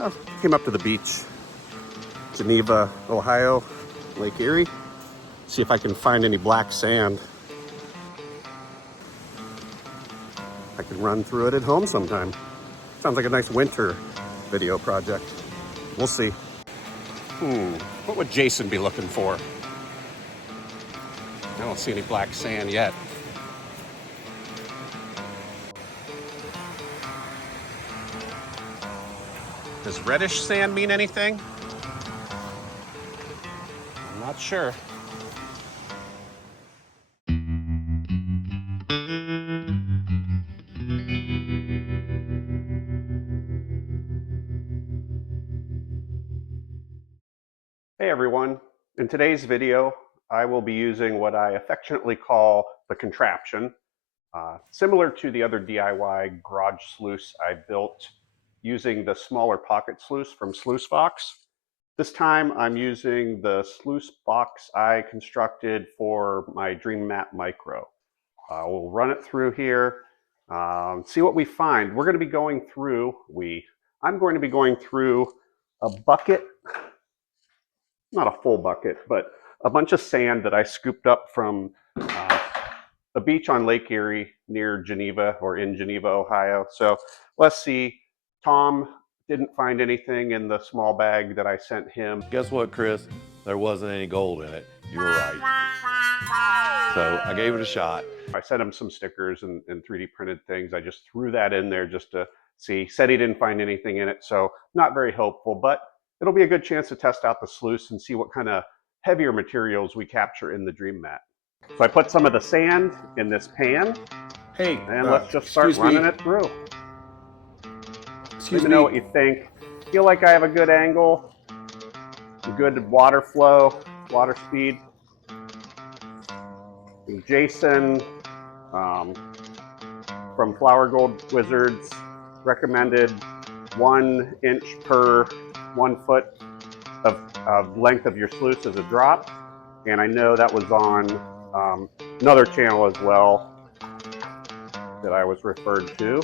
I came up to the beach, Geneva, Ohio, Lake Erie. See if I can find any black sand. I can run through it at home sometime. Sounds like a nice winter video project. We'll see. What would Jason be looking for? I don't see any black sand yet. Does reddish sand mean anything? I'm not sure. Hey everyone, in today's video I will be using what I affectionately call the contraption. Similar to the other DIY garage sluice I built using the smaller pocket sluice from SluiceBox. This time I'm using the sluice box I constructed for my DreamMat Micro. We'll run it through here, see what we find. We're going to be going through, I'm going to be going through a bucket, not a full bucket, but a bunch of sand that I scooped up from a beach on Lake Erie near Geneva, or in Geneva, Ohio. So let's see. Tom didn't find anything in the small bag that I sent him. Guess what, Chris? There wasn't any gold in it. You were right. So I gave it a shot. I sent him some stickers and 3D printed things. I just threw that in there just to see. Said he didn't find anything in it, so not very hopeful, but it'll be a good chance to test out the sluice and see what kind of heavier materials we capture in the DreamMat. So I put some of the sand in this pan. Hey, and let's just start running it through. Let me know what you think. Feel like I have a good angle, a good water flow, water speed. And Jason from Flower Gold Wizards recommended 1 inch per 1 foot of length of your sluice as a drop. And I know that was on another channel as well that I was referred to.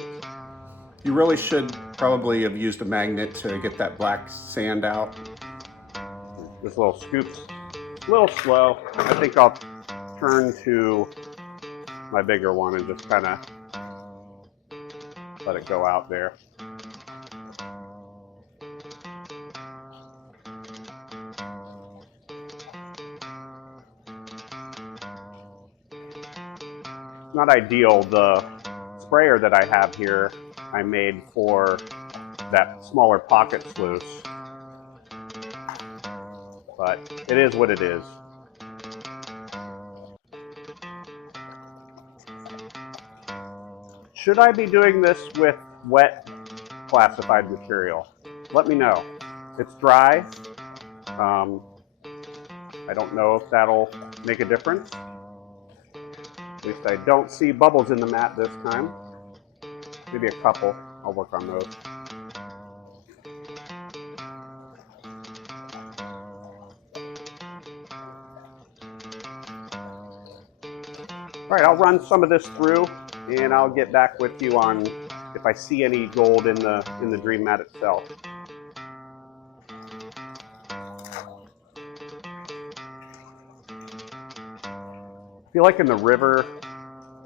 You really should probably have used a magnet to get that black sand out. This little scoop's a little slow. I think I'll turn to my bigger one and just kind of let it go out there. Not ideal. The sprayer that I have here I made for that smaller pocket sluice, but it is what it is. Should I be doing this with wet classified material? Let me know. It's dry. I don't know if that'll make a difference. At least I don't see bubbles in the mat this time. Maybe a couple. I'll work on those. All right, I'll run some of this through and I'll get back with you on if I see any gold in the DreamMat itself. I feel like in the river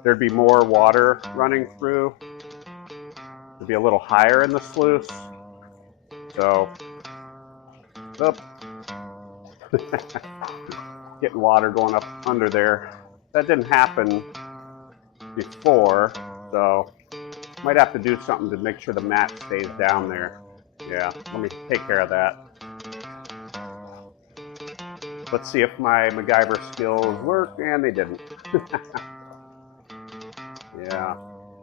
there'd be more water running through. It'd be a little higher in the sluice. So, getting water going up under there. That didn't happen before, so might have to do something to make sure the mat stays down there. Yeah, let me take care of that. Let's see if my MacGyver skills work, and they didn't. Yeah,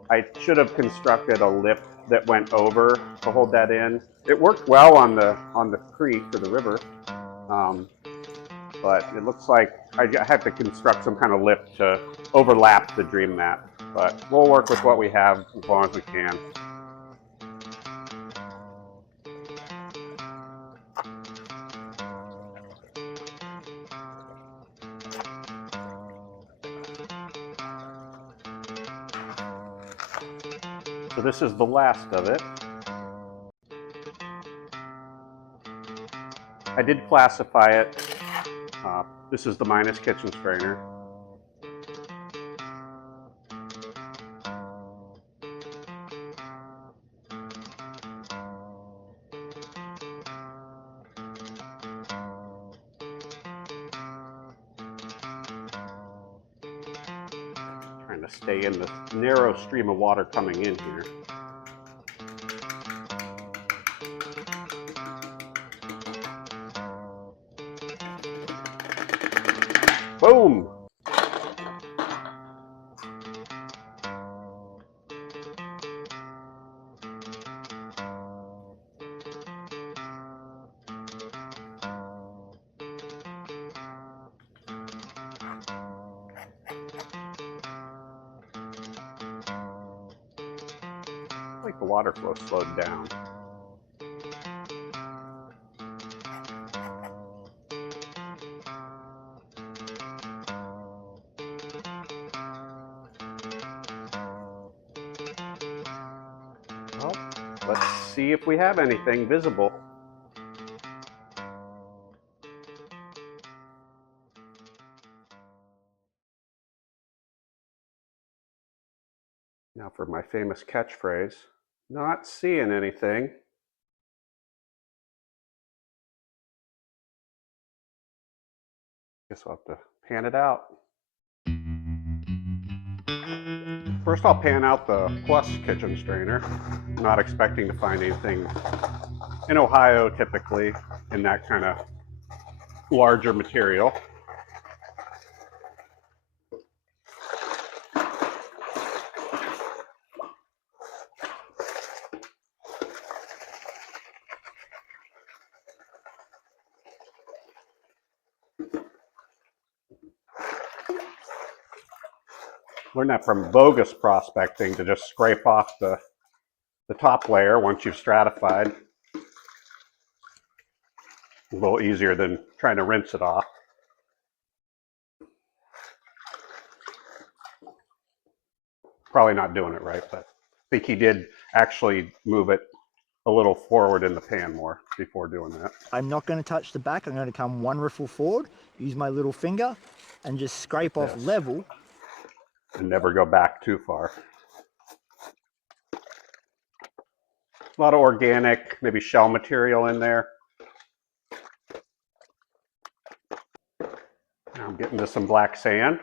I should have constructed a lip that went over to hold that in. It worked well on the creek or the river, but it looks like I have to construct some kind of lip to overlap the DreamMat. But we'll work with what we have as long as we can. So this is the last of it. I did classify it. This is the minus kitchen strainer. Trying to stay in the narrow stream of water coming in here. Boom! I think the water flow slowed down. Well, let's see if we have anything visible. Now for my famous catchphrase, not seeing anything. Guess I'll have to pan it out. First I'll pan out the plus kitchen strainer. I'm not expecting to find anything in Ohio typically in that kind of larger material. Learned that from bogus prospecting, to just scrape off the top layer once you've stratified. A little easier than trying to rinse it off. Probably not doing it right, but I think he did actually move it a little forward in the pan more before doing that. I'm not going to touch the back. I'm going to come one riffle forward, use my little finger, and just scrape off level. And never go back too far. A lot of organic, maybe shell material in there. Now I'm getting to some black sand.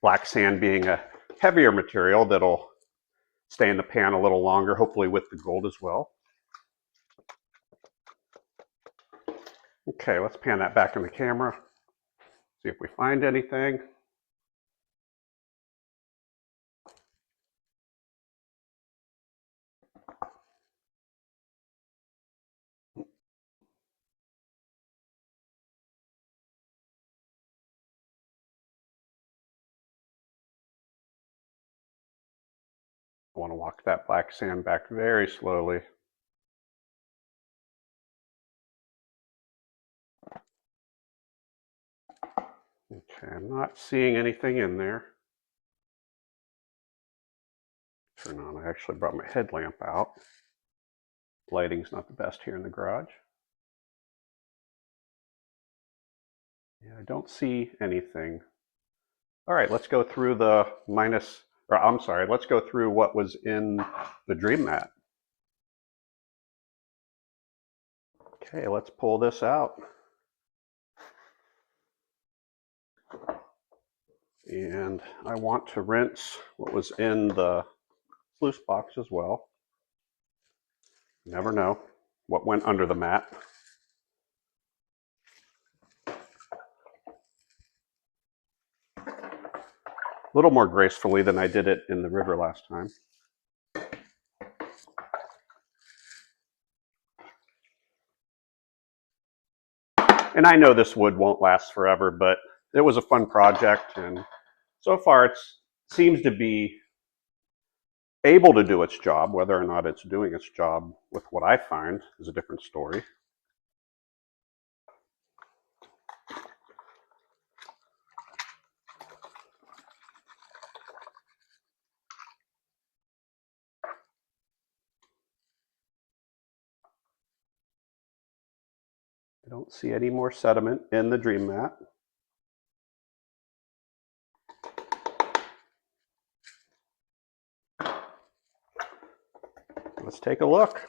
Black sand being a heavier material that'll stay in the pan a little longer, hopefully with the gold as well. Okay, let's pan that back in the camera. See if we find anything. I want to walk that black sand back very slowly. Okay, I'm not seeing anything in there. Turn on, I actually brought my headlamp out. Lighting's not the best here in the garage. Yeah, I don't see anything. All right, let's go through the let's go through what was in the dream mat. Okay, let's pull this out. And I want to rinse what was in the sluice box as well. You never know what went under the mat. A little more gracefully than I did it in the river last time. And I know this wood won't last forever, but it was a fun project, and so far it seems to be able to do its job. Whether or not it's doing its job with what I find is a different story. don't see any more sediment in the dream mat. Let's take a look.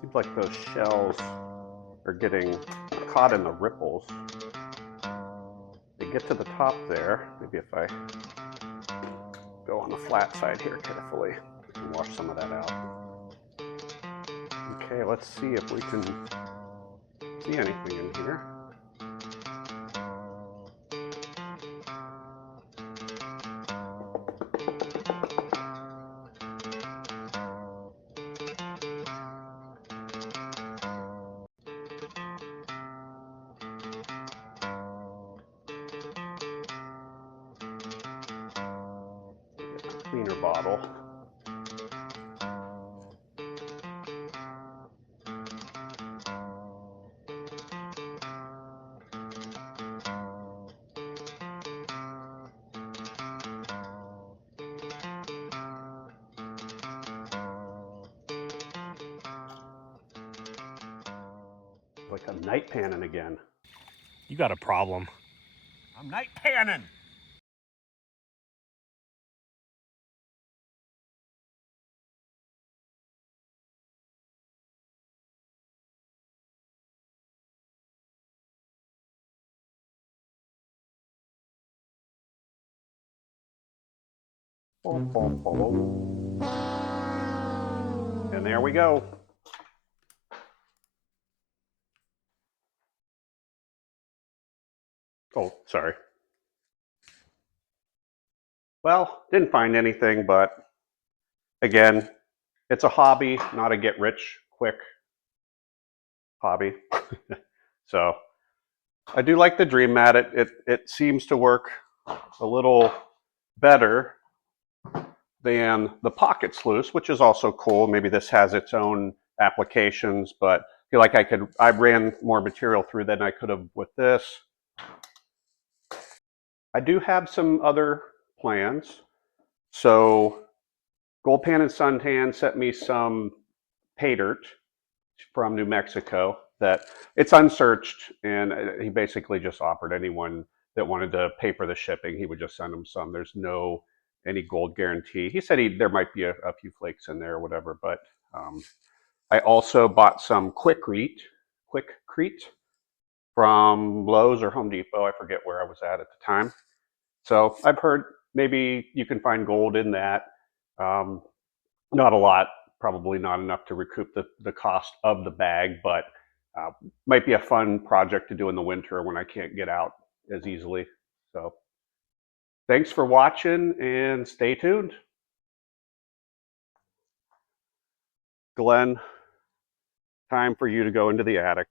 Seems like those shells are getting caught in the ripples. They get to the top there. Maybe if I go on the flat side here carefully, we can wash some of that out. Okay, let's see if we can see anything in here. Cleaner bottle. Like a night panning again. You got a problem. I'm night panning. And there we go. Oh, sorry. Well, didn't find anything, but again, it's a hobby, not a get rich quick hobby. So I do like the dream mat. It seems to work a little better than the pocket sluice, which is also cool. Maybe this has its own applications, but I feel like I ran more material through than I could have with this. I do have some other plans. So Gold Pan and Suntan sent me some pay dirt from New Mexico that it's unsearched, and he basically just offered anyone that wanted to pay for the shipping, he would just send them some. There's no any gold guarantee. He said there might be a few flakes in there or whatever, but I also bought some Quickcrete from Lowe's or Home Depot. I forget where I was at the time. So I've heard maybe you can find gold in that. Not a lot, probably not enough to recoup the cost of the bag, but might be a fun project to do in the winter when I can't get out as easily. So thanks for watching and stay tuned. Glenn, time for you to go into the attic.